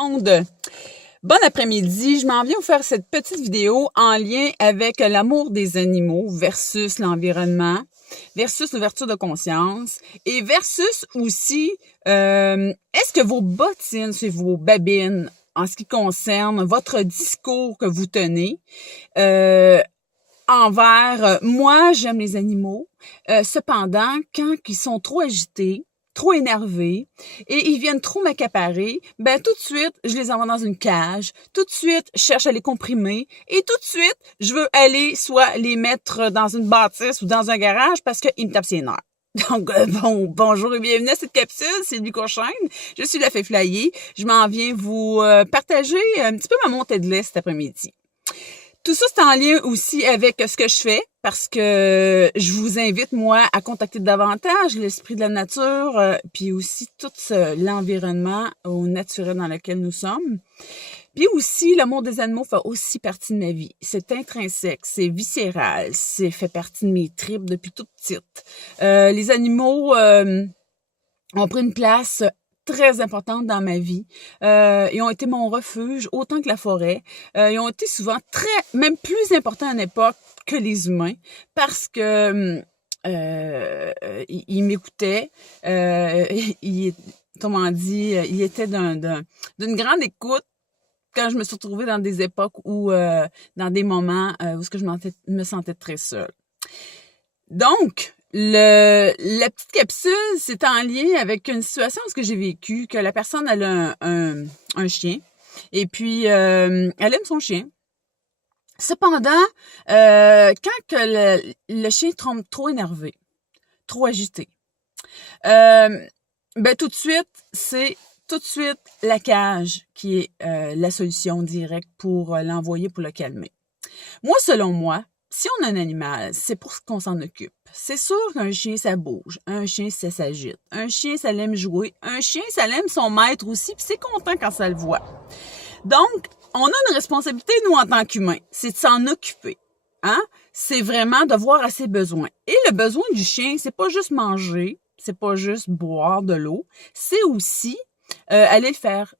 Monde. Bon après-midi, je m'en viens vous faire cette petite vidéo en lien avec l'amour des animaux versus l'environnement, versus l'ouverture de conscience et versus aussi, est-ce que vos bottines, c'est vos babines en ce qui concerne votre discours que vous tenez envers moi, j'aime les animaux. Cependant, quand ils sont trop agités, trop énervés et ils viennent trop m'accaparer, ben tout de suite, je les envoie dans une cage. Tout de suite, je cherche à les comprimer et tout de suite, je veux aller soit les mettre dans une bâtisse ou dans un garage parce qu'ils me tapent ses nerfs. Donc, bonjour et bienvenue à cette capsule, c'est Sylvie Courchaine. Je suis la fée flyée. Je m'en viens vous partager un petit peu ma montée de lait cet après-midi. Tout ça, c'est en lien aussi avec ce que je fais parce que je vous invite, moi, à contacter davantage l'esprit de la nature puis aussi tout l'environnement au naturel dans lequel nous sommes. Puis aussi, l'amour des animaux fait aussi partie de ma vie. C'est intrinsèque, c'est viscéral, c'est fait partie de mes tripes depuis toute petite. Les animaux ont pris une place très importante dans ma vie. Ils ont été mon refuge autant que la forêt. Ils ont été souvent même plus importants à une époque que les humains parce que ils m'écoutaient. Comment dire, ils étaient d'une grande écoute quand je me suis retrouvée dans des époques où, dans des moments où je me sentais très seule. Donc, la petite capsule, c'est en lien avec une situation où j'ai vécu, que la personne elle a un chien, et puis elle aime son chien. Cependant, quand que le chien tombe trop énervé, trop agité, ben tout de suite la cage qui est la solution directe pour l'envoyer pour le calmer. Moi, selon moi, si on a un animal, c'est pour qu'on s'en occupe. C'est sûr qu'un chien, ça bouge. Un chien, ça s'agite. Un chien, ça l'aime jouer. Un chien, ça l'aime son maître aussi, puis c'est content quand ça le voit. Donc, on a une responsabilité, nous, en tant qu'humains, c'est de s'en occuper. Hein? C'est vraiment de voir à ses besoins. Et le besoin du chien, c'est pas juste manger, c'est pas juste boire de l'eau, c'est aussi aller le faire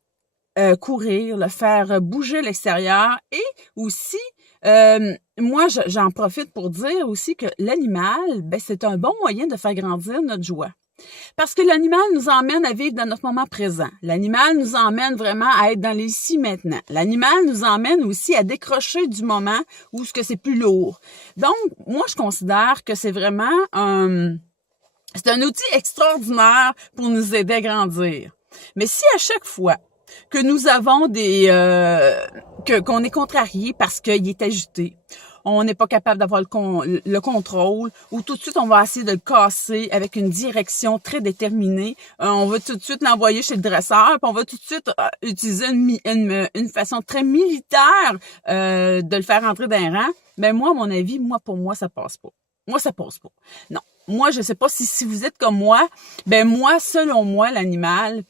courir, le faire bouger à l'extérieur et aussi moi, j'en profite pour dire aussi que l'animal, ben, c'est un bon moyen de faire grandir notre joie. Parce que l'animal nous emmène à vivre dans notre moment présent. L'animal nous emmène vraiment à être dans l'ici maintenant. L'animal nous emmène aussi à décrocher du moment où ce que c'est plus lourd. Donc, moi, je considère que c'est vraiment c'est un outil extraordinaire pour nous aider à grandir. Mais si à chaque fois que nous avons qu'on est contrarié parce qu'il est agité, on n'est pas capable d'avoir le contrôle, ou tout de suite on va essayer de le casser avec une direction très déterminée. On va tout de suite l'envoyer chez le dresseur, puis on va tout de suite utiliser une façon très militaire de le faire entrer dans un rang. Mais moi, à mon avis, pour moi, ça passe pas. Moi, ça passe pas. Non. Moi, je sais pas si vous êtes comme moi. Ben moi, selon moi, l'animal,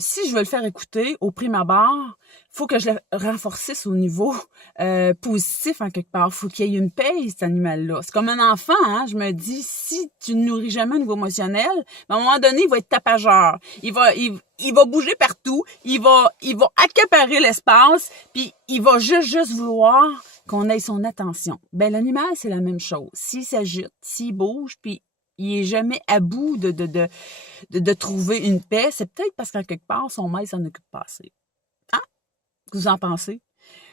si je veux le faire écouter au prime abord, faut que je le renforcisse au niveau positif en quelque part. Faut qu'il y ait une paix, cet animal-là. C'est comme un enfant, hein. Je me dis, si tu ne nourris jamais au niveau émotionnel, à un moment donné, il va être tapageur. Il va bouger partout. Il va accaparer l'espace. Puis il va juste vouloir qu'on ait son attention. Ben l'animal, c'est la même chose. S'il s'agite, s'il bouge, puis il est jamais à bout de trouver une paix, c'est peut-être parce qu'en quelque part, son maître s'en occupe pas assez. Hein? Qu'est-ce que vous en pensez?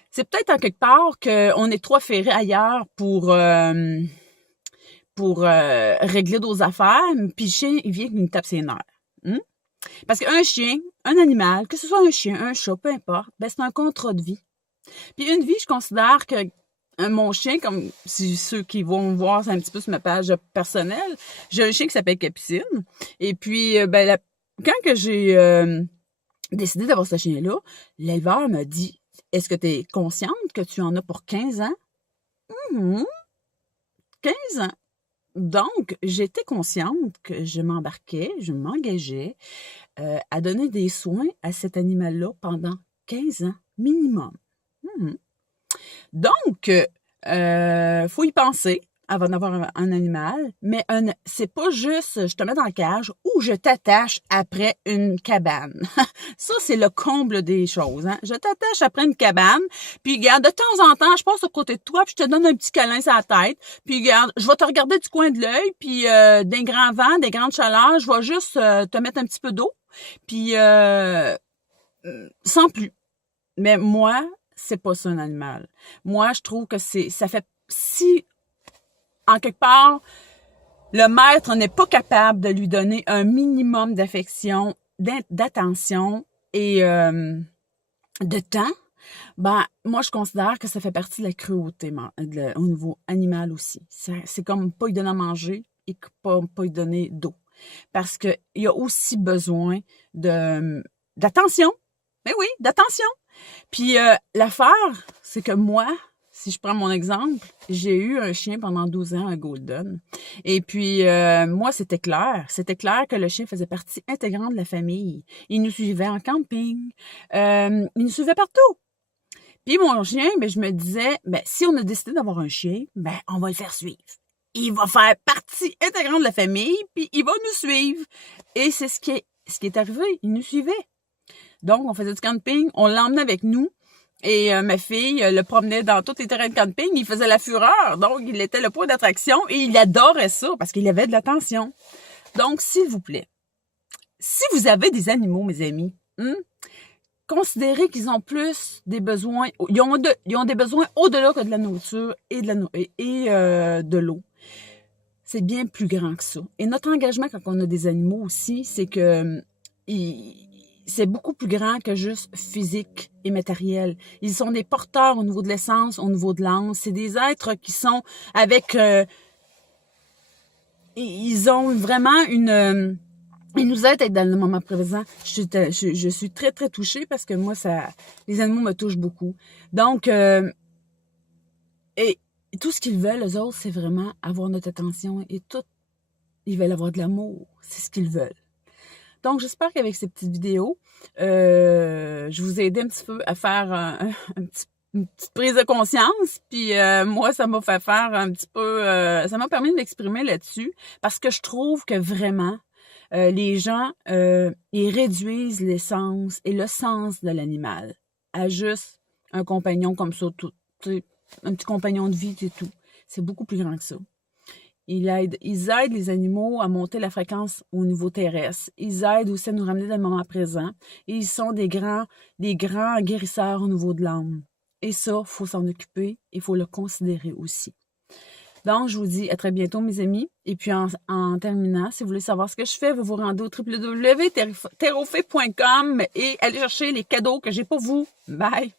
C'est peut-être en quelque part qu'on est trop ferré ailleurs pour régler nos affaires, puis le chien, il vient qu'il nous tape ses nerfs. Hein? Parce qu'un chien, un animal, que ce soit un chien, un chat, peu importe, ben c'est un contrat de vie. Puis une vie, je considère que mon chien, comme si ceux qui vont voir un petit peu sur ma page personnelle, j'ai un chien qui s'appelle Capucine. Et puis, quand que j'ai décidé d'avoir ce chien-là, l'éleveur m'a dit, est-ce que tu es consciente que tu en as pour 15 ans? 15 ans. Donc, j'étais consciente que je m'engageais à donner des soins à cet animal-là pendant 15 ans minimum. Donc, faut y penser. avant d'avoir un animal, mais c'est pas juste je te mets dans la cage ou je t'attache après une cabane. Ça, c'est le comble des choses. Hein? Je t'attache après une cabane, puis regarde, de temps en temps, je passe à côté de toi, puis je te donne un petit câlin sur la tête, puis regarde, je vais te regarder du coin de l'œil, puis des grands vents, des grandes chaleurs, je vais juste te mettre un petit peu d'eau, puis sans plus. Mais moi, c'est pas ça un animal. Moi, je trouve que ça fait si en quelque part, le maître n'est pas capable de lui donner un minimum d'affection, d'attention et de temps, ben moi je considère que ça fait partie de la cruauté au niveau animal aussi. C'est comme pas lui donner à manger et pas lui donner d'eau. Parce que il y a aussi besoin d'attention. Mais oui, d'attention. Puis l'affaire, c'est que moi, si je prends mon exemple, j'ai eu un chien pendant 12 ans, un golden. Et puis, moi, c'était clair. C'était clair que le chien faisait partie intégrante de la famille. Il nous suivait en camping. Il nous suivait partout. Puis mon chien, ben, je me disais, ben, si on a décidé d'avoir un chien, ben, on va le faire suivre. Il va faire partie intégrante de la famille, puis il va nous suivre. Et c'est ce qui est arrivé. Il nous suivait. Donc, on faisait du camping, on l'emmenait avec nous. Et ma fille le promenait dans tous les terrains de camping. Il faisait la fureur. Donc, il était le point d'attraction et il adorait ça parce qu'il avait de l'attention. Donc, s'il vous plaît, si vous avez des animaux, mes amis, considérez qu'ils ont plus des besoins. Ils ont des besoins au-delà que de la nourriture et de l'eau. C'est bien plus grand que ça. Et notre engagement quand on a des animaux aussi, c'est que c'est beaucoup plus grand que juste physique et matériel. Ils sont des porteurs au niveau de l'essence, au niveau de l'âme. C'est des êtres qui sont avec... ils ont vraiment une... ils nous aident à être dans le moment présent. Je suis très, très touchée parce que moi, les animaux me touchent beaucoup. Donc, et tout ce qu'ils veulent, eux autres, c'est vraiment avoir notre attention et tout. Ils veulent avoir de l'amour. C'est ce qu'ils veulent. Donc, j'espère qu'avec ces petites vidéos, je vous ai aidé un petit peu à faire une petite prise de conscience. Puis moi, ça m'a fait faire un petit peu... ça m'a permis de m'exprimer là-dessus parce que je trouve que vraiment, les gens, ils réduisent l'essence et le sens de l'animal à juste un compagnon comme ça, un petit compagnon de vie, c'est tout. C'est beaucoup plus grand que ça. Ils aident les animaux à monter la fréquence au niveau terrestre. Ils aident aussi à nous ramener dans le moment présent. Et ils sont des grands guérisseurs au niveau de l'âme. Et ça, il faut s'en occuper. Il faut le considérer aussi. Donc, je vous dis à très bientôt, mes amis. Et puis, en terminant, si vous voulez savoir ce que je fais, vous vous rendez au www.terofé.com et allez chercher les cadeaux que j'ai pour vous. Bye!